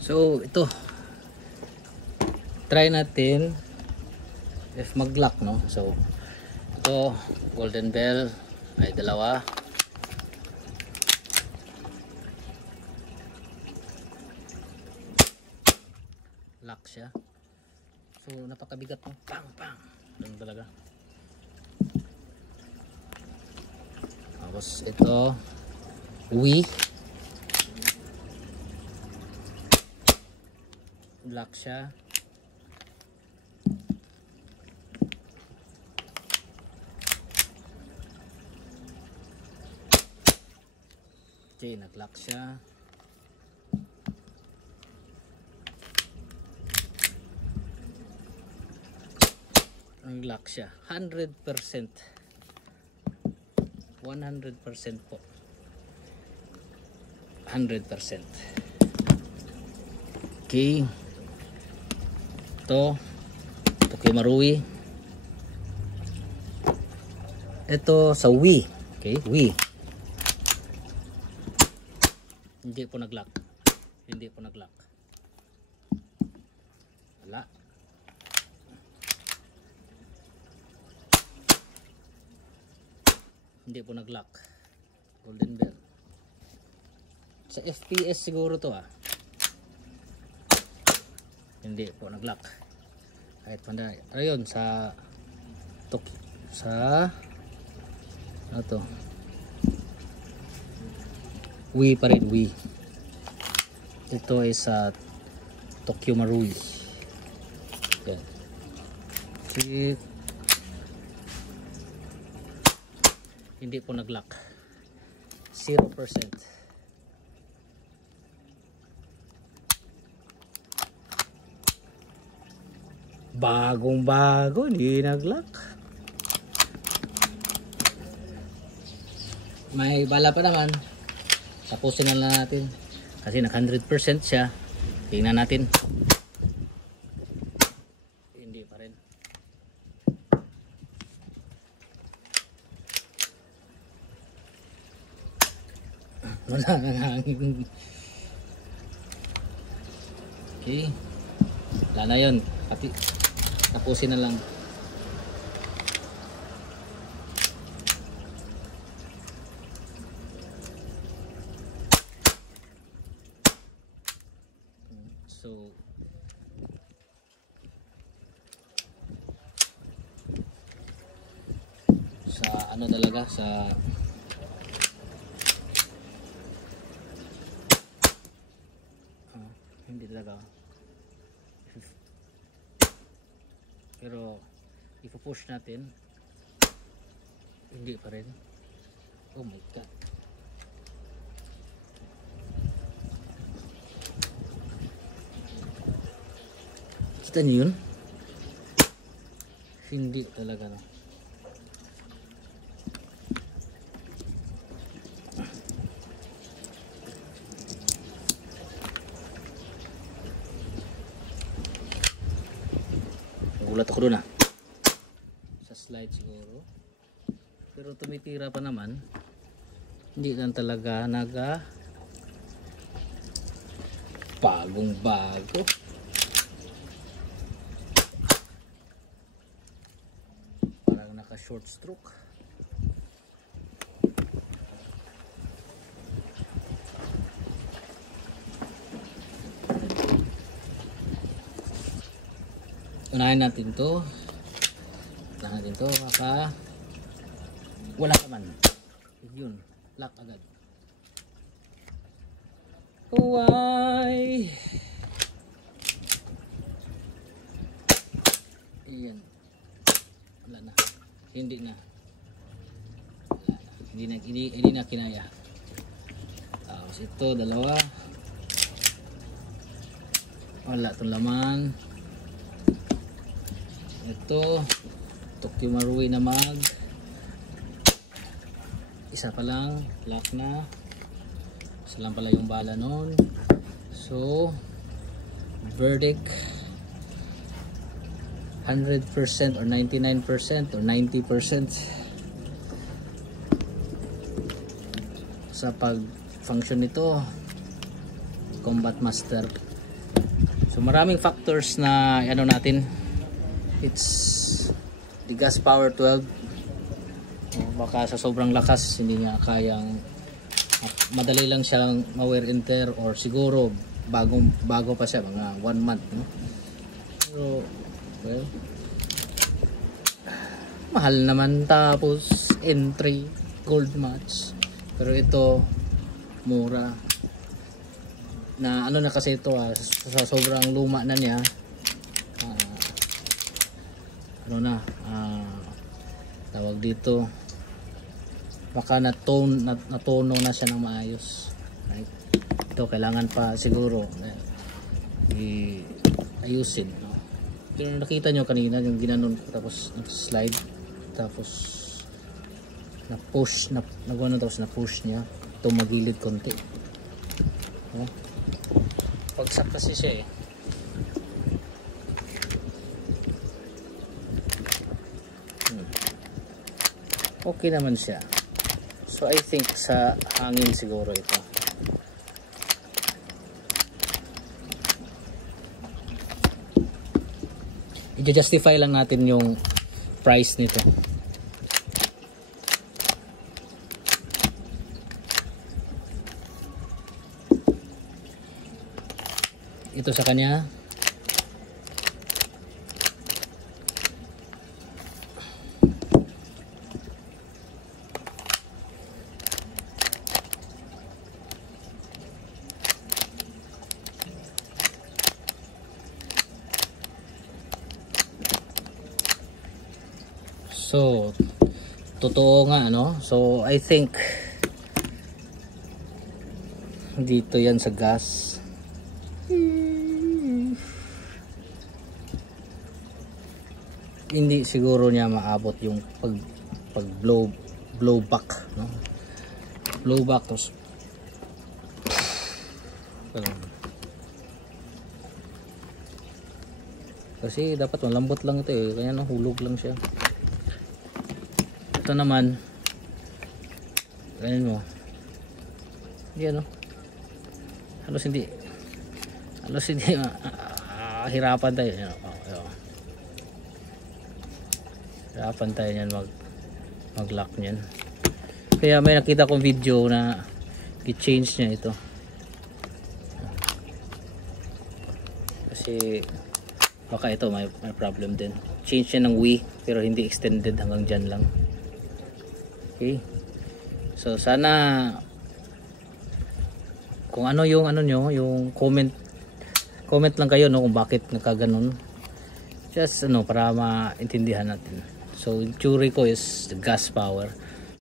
So ito, try natin if mag-lock, no? So ito, golden bell ay dalawa. Lock siya. So napakabigat, no? Pang pang. Ganun talaga. Tapos ito, Wii. Lock siya. Okay, nag-lock siya. Nag-lock siya. 100%. 100% po. 100%. Okay. Ito kay Marui. Ito sa Wii. Okay, Wii. Hindi po nag-lock. Hindi po nag-lock. Wala. Hindi po nag-lock. Golden bell. Sa FPS siguro to, ah. Hindi po nag-lock. Kahit panda. Ayun sa ano to? Wii pa rin, Wii. Ito ay sa Tokyo Marui. Yan. Okay. Hindi po nag-lock. 0%. Bagong bago, hindi nag-lock. May bala pa naman. Tapusin na lang natin. Kasi nag 100% siya. Tingnan natin. Hindi pa rin. Wala nang hangin. Okay. Wala na yun. Pati tapusin na lang. So sa ano talaga, sa hindi talaga, pero ipo-push natin, hindi pa rin. Oh my god. Kita niyo yun? Hindi talaga, no. Gulat ako doon, ah. Sa slide siguro. Pero tumitira pa naman. Hindi lang talaga bagong bago. Parang naka short stroke. Unahin natin to. Baka wala naman. Yun, lock agad. Why? Ayan. Wala na. Hindi na. Wala na. Hindi na kinaya. Tapos ito, dalawa. Wala itong laman. Ito, Tokyo Marui na mag. Isa pa lang, lock na. Isa lang pala yung bala nun. So, verdict 100% or 99% or 90% sa pag-function nito. Combat Master So maraming factors na ano natin. It's the gas power 12. Baka sa sobrang lakas hindi niya kayang, madali lang siyang ma-wear and tear, or siguro bago pa siya, mga 1 month, no? Pero well, mahal naman, tapos entry gold match. Pero ito mura na ano na, kasi ito sa sobrang luma na niya, ano na, tawag dito, baka natono na siya ng maayos, right? Ito kailangan pa siguro ayusin, no? Pero nakita nyo kanina yung ginanon ko, tapos slide, tapos na-push tapos na-push niya, ito magilid konti, no? Pagsak kasi siya okay naman siya. So I think sa hangin siguro ito. I-justify lang natin yung price nito. Ito sa kanya, so totoo nga, no? So I think dito yan sa gas, hindi siguro niya maabot yung pag blow back, no? Blow back, tapos kasi dapat malambot lang ito kaya hulog lang siya. Ito naman, ganyan mo, yan, no? halos hindi hirapan tayo, hirapan tayo niyan mag-lock niyan. Kaya may nakita kong video na i-change niya ito, kasi baka ito may problem din. Change niya ng Wii pero hindi extended, hanggang dyan lang. Okay, so sana kung ano yung nyo, yung comment lang kayo, no, kung bakit nakaganon, just para maintindihan natin. So yung theory ko is the gas power.